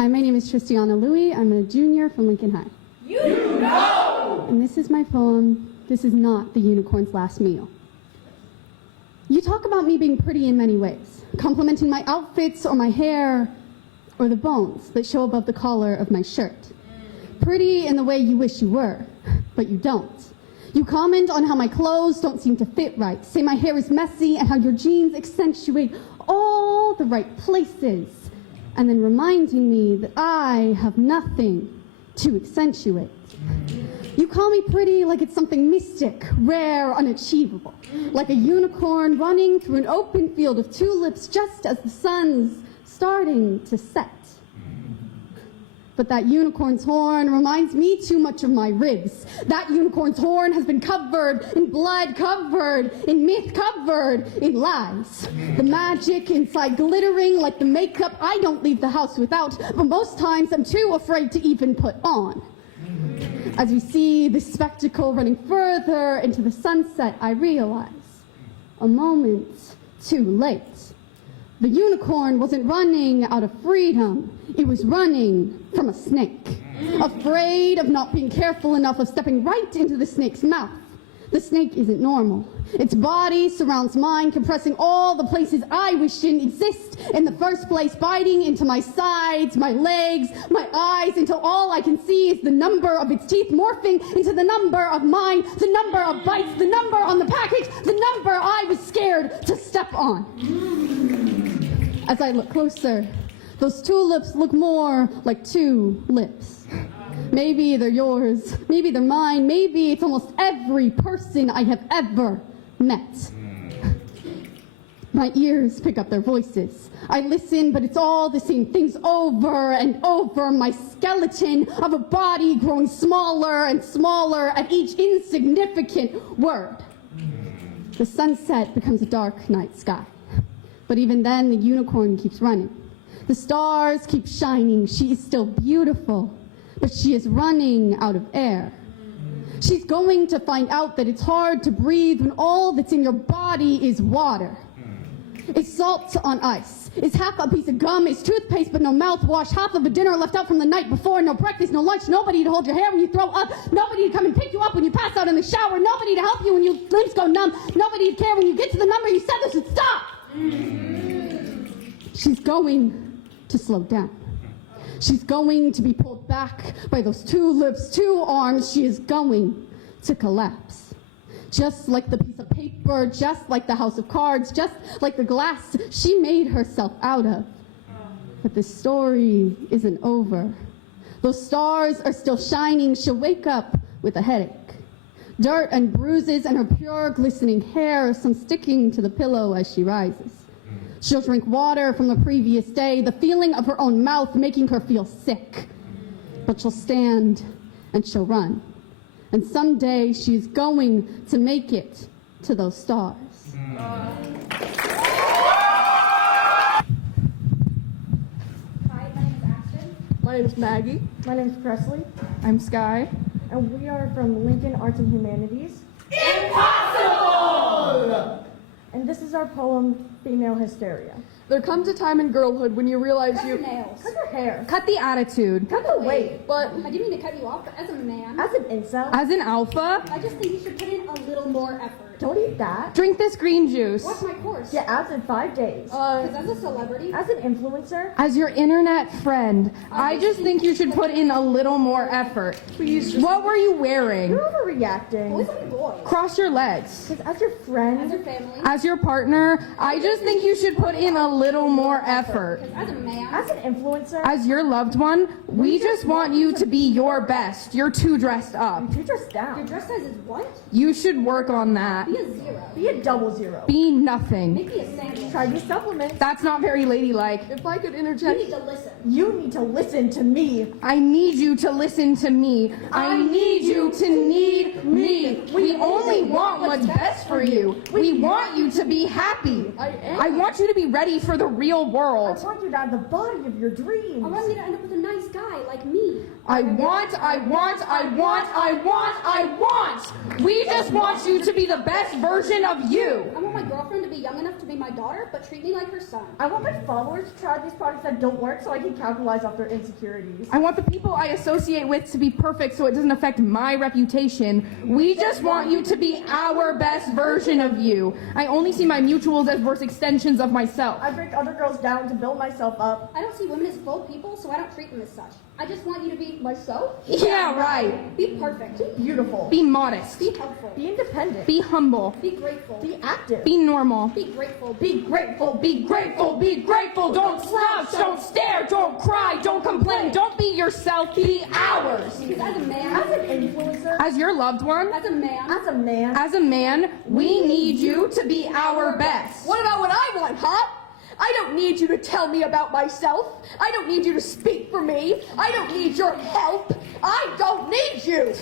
Hi, my name is Tristiana Louie. I'm a junior from Lincoln High. You know! And this is my poem, This Is Not the Unicorn's Last Meal. You talk about me being pretty in many ways, complimenting my outfits or my hair or the bones that show above the collar of my shirt. Pretty in the way you wish you were, but you don't. You comment on how my clothes don't seem to fit right, say my hair is messy and how your jeans accentuate all the right places, and then reminding me that I have nothing to accentuate. You call me pretty like it's something mystic, rare, unachievable, like a unicorn running through an open field of tulips just as the sun's starting to set. But that unicorn's horn reminds me too much of my ribs. That unicorn's horn has been covered in blood, covered in myth, covered in lies. The magic inside glittering like the makeup I don't leave the house without, but most times I'm too afraid to even put on. As we see this spectacle running further into the sunset, I realize, a moment too late. The unicorn wasn't running out of freedom, it was running from a snake. Afraid of not being careful enough of stepping right into the snake's mouth. The snake isn't normal. Its body surrounds mine, compressing all the places I wish didn't exist in the first place, biting into my sides, my legs, my eyes, until all I can see is the number of its teeth morphing into the number of mine, the number of bites, the number on the package, the number I was scared to step on. As I look closer, those tulips look more like two lips. Maybe they're yours, maybe they're mine, maybe it's almost every person I have ever met. My ears pick up their voices. I listen, but it's all the same things over and over. My skeleton of a body growing smaller and smaller at each insignificant word. The sunset becomes a dark night sky. But even then, the unicorn keeps running. The stars keep shining. She is still beautiful, but she is running out of air. She's going to find out that it's hard to breathe when all that's in your body is water. It's salt on ice. It's half a piece of gum. It's toothpaste but no mouthwash. Half of a dinner left out from the night before. No breakfast, no lunch. Nobody to hold your hair when you throw up. Nobody to come and pick you up when you pass out in the shower. Nobody to help you when your limbs go numb. Nobody to care when you get to the number you said this would stop. She's going to slow down. She's going to be pulled back by those two lips, two arms. She is going to collapse. Just like the piece of paper, just like the house of cards, just like the glass she made herself out of. But the story isn't over. Those stars are still shining. She'll wake up with a headache. Dirt and bruises and her pure glistening hair, some sticking to the pillow as she rises. She'll drink water from the previous day, the feeling of her own mouth making her feel sick. But she'll stand and she'll run. And someday she's going to make it to those stars. Hi, my name is Ashton. My name is Maggie. My name is Presley, I'm Sky. and we are from Lincoln Arts and Humanities. Impossible! And this is our poem, Female Hysteria. There comes a time in girlhood when you realize Cut your you... nails. Cut your hair. Cut the attitude. Cut the weight. But I didn't mean to cut you off, but as a man, As an incel, as an alpha, I just think you should put in a little more effort. don't eat that. drink this green juice. What's my course? Get abs in 5 days. Because as a celebrity, As an influencer, As your internet friend, I just think you should put in a little more effort. Please. What were you wearing? you're overreacting. boys will be boys. Cross your legs. Because as your As friend, your family, As your partner, I just think you should put in a little more effort. as a man, as an influencer, As your loved one, we just want you to be your best. You're too dressed up. you dress your down. dress size is what? You should work on that. Be a 0. Be a double zero. Be nothing. Maybe a sandwich. Try these supplements. That's not very ladylike. If I could You interject, need to listen. You need to listen to me. I need you to listen to me. I need you to need me. We only want what's best for you. We want you to be happy. I want you to be ready for the real I world. want you to have the body of your dreams. I want you to end up with a nice guy like me. I want. We just want you to be the best version of you. I want my girlfriend to be young enough to be my daughter, but treat me like her son. I want my followers to try these products that don't work so I can capitalize off their insecurities. I want the people I associate with to be perfect so it doesn't affect my reputation. We just want you to be our best version of you. I only see my mutuals as worse extensions of myself. I break other girls down to build myself up. I don't see women as full people, so I don't treat them as such. I just want you to be myself. Yeah, right. Be perfect. Beautiful. Be modest. Be helpful. Be independent. Be humble. Be grateful. Be active. Be normal. Be grateful. Be grateful. Be grateful, be grateful, don't slouch, don't stare, don't cry, don't complain, don't be yourself, be ours. Because as a man, As an influencer, As your loved one, as a man, as a man, we need you to be our best. What about what I want, huh? I don't need you to tell me about myself. I don't need you to speak for me. I don't need your help. I don't need you.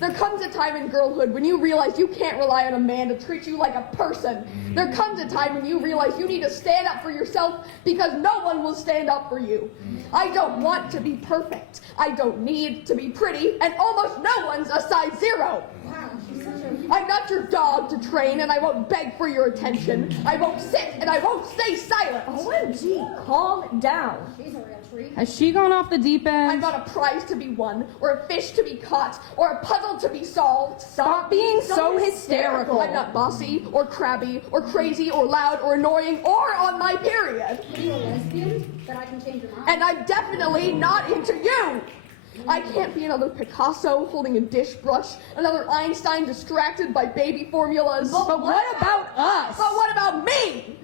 There comes a time in girlhood when you realize you can't rely on a man to treat you like a person. There comes a time when you realize you need to stand up for yourself because no one will stand up for you. I don't want to be perfect. I don't need to be pretty, and almost no one's a size 0. I'm not your dog to train, and I won't beg for your attention. I won't sit, and I won't stay silent. OMG, calm down. she's a real treat. Has she gone off the deep I'm end? not a prize to be won, or a fish to be caught, or a puzzle to be solved. Stop being so hysterical. I'm not bossy, or crabby, or crazy, or loud, or annoying, or on my period. Are you a lesbian? Then I can change your mind. And I'm definitely not into you. I can't be another Picasso holding a dish brush, another Einstein distracted by baby formulas. But what about us? But what about me?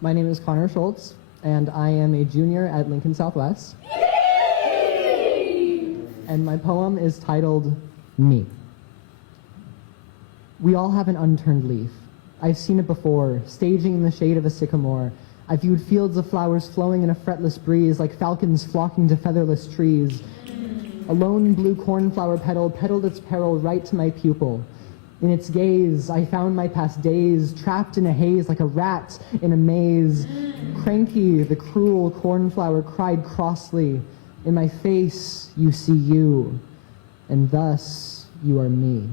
My name is Connor Schultz, and I am a junior at Lincoln Southwest. And my poem is titled, Me. We all have an unturned leaf. I've seen it before, staging in the shade of a sycamore. I viewed fields of flowers flowing in a fretless breeze like falcons flocking to featherless trees. A lone blue cornflower petal petaled its peril right to my pupil. In its gaze, I found my past days, trapped in a haze like a rat in a maze. Cranky, the cruel cornflower cried crossly, in my face you see you, and thus you are me.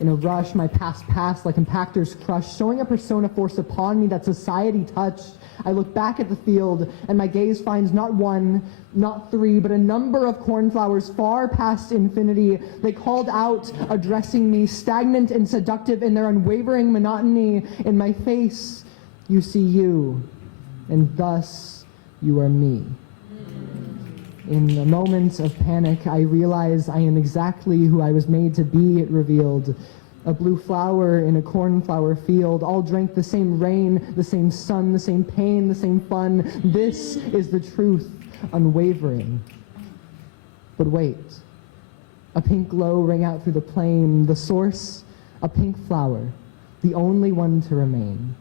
In a rush, my past passed like compactors crushed, showing a persona forced upon me that society touched. I look back at the field, and my gaze finds not one, not three, but a number of cornflowers far past infinity. They called out, addressing me, stagnant and seductive in their unwavering monotony. In my face, you see you, and thus you are me. In a moment of panic, I realize I am exactly who I was made to be, it revealed. A blue flower in a cornflower field, all drank the same rain, the same sun, the same pain, the same fun. This is the truth, unwavering. But wait, a pink glow rang out through the plain. The source, a pink flower, the only one to remain.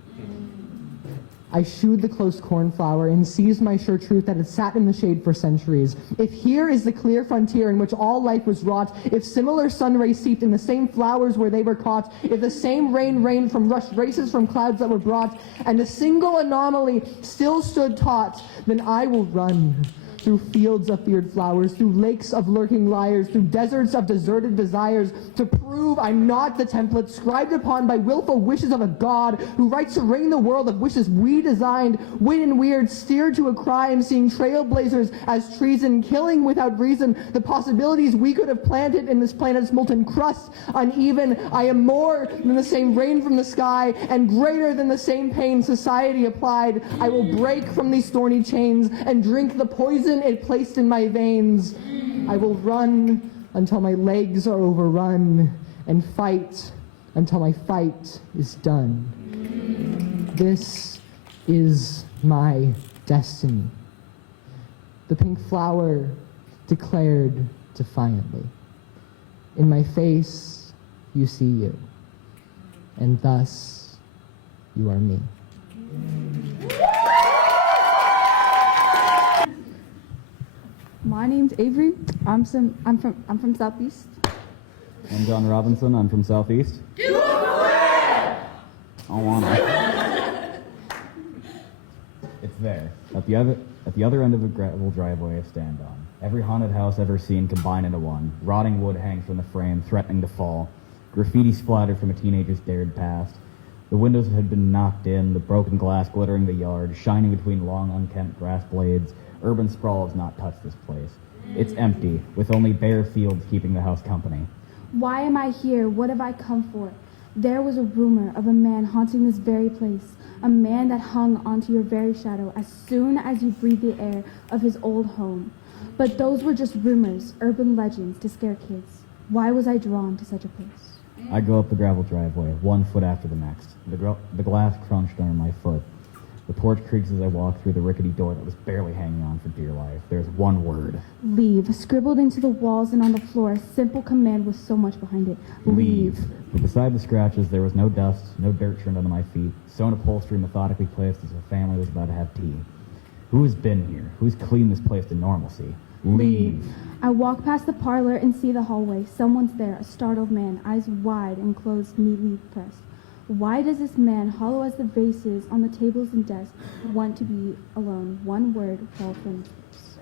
I shooed the close cornflower and seized my sure truth that had sat in the shade for centuries. If here is the clear frontier in which all life was wrought, if similar sun rays seeped in the same flowers where they were caught, if the same rain rained from rushed races from clouds that were brought, and a single anomaly still stood taut, then I will run. Through fields of feared flowers, through lakes of lurking liars, through deserts of deserted desires, to prove I'm not the template scribed upon by willful wishes of a god who writes to ring the world of wishes we designed, wit and weird, steered to a crime, seeing trailblazers as treason, killing without reason the possibilities we could have planted in this planet's molten crust. Uneven, I am more than the same rain from the sky, and greater than the same pain society applied. I will break from these thorny chains and drink the poison it placed in my veins. I will run until my legs are overrun, and fight until my fight is done. This is my destiny. The pink flower declared defiantly. In my face, you see you, and thus you are me. My name's Avery. I'm from Southeast. I'm John Robinson. I'm from Southeast. You look red! I wanna. It's there, at the other end of the gravel driveway I stand on. Every haunted house ever seen combined into one. Rotting wood hangs from the frame, threatening to fall. Graffiti splattered from a teenager's dared past. The windows had been knocked in, the broken glass glittering the yard, shining between long, unkempt grass blades. Urban sprawl has not touched this place. It's empty, with only bare fields keeping the house company. Why am I here? What have I come for? There was a rumor of a man haunting this very place, a man that hung onto your very shadow as soon as you breathed the air of his old home. But those were just rumors, urban legends to scare kids. Why was I drawn to such a place? I go up the gravel driveway, 1 foot after the next. The glass crunched under my foot. The porch creaks as I walk through the rickety door that was barely hanging on for dear life. There's one word. Leave. Scribbled into the walls and on the floor, a simple command with so much behind it. Leave. But beside the scratches, there was no dust, no dirt turned under my feet, sewn upholstery methodically placed as a family was about to have tea. Who has been here? Who's cleaned this place to normalcy? Leave. I walk past the parlor and see the hallway. Someone's there, a startled man, eyes wide and clothes neatly pressed. Why does this man, hollow as the vases on the tables and desks, want to be alone? One word fall from his lips.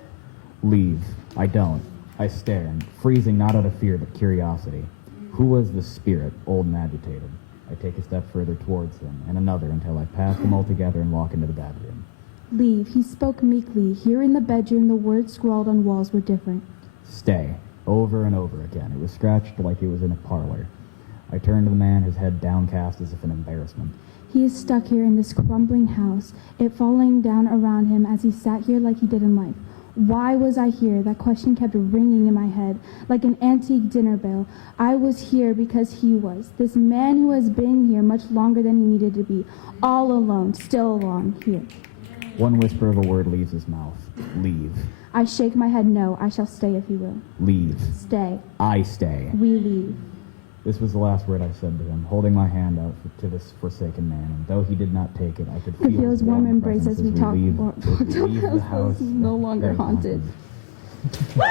Leave. I don't. I stare, freezing not out of fear but curiosity. Who was this spirit, old and agitated? I take a step further towards him, and another until I pass them all together and walk into the bedroom. Leave. He spoke meekly. Here in the bedroom, the words scrawled on walls were different. Stay. Over and over again. It was scratched like it was in a parlor. I turned to the man, his head downcast as if in embarrassment. He is stuck here in this crumbling house, it falling down around him as he sat here like he did in life. Why was I here? That question kept ringing in my head like an antique dinner bell. I was here because he was. This man who has been here much longer than he needed to be. All alone, still alone, here. One whisper of a word leaves his mouth. Leave. I shake my head no. I shall stay if he will. Leave. Stay. I stay. We leave. This was the last word I said to him, holding my hand out to this forsaken man, and though he did not take it, I could feel his warm embrace presence as we talked. leave the house No longer haunted. Woo!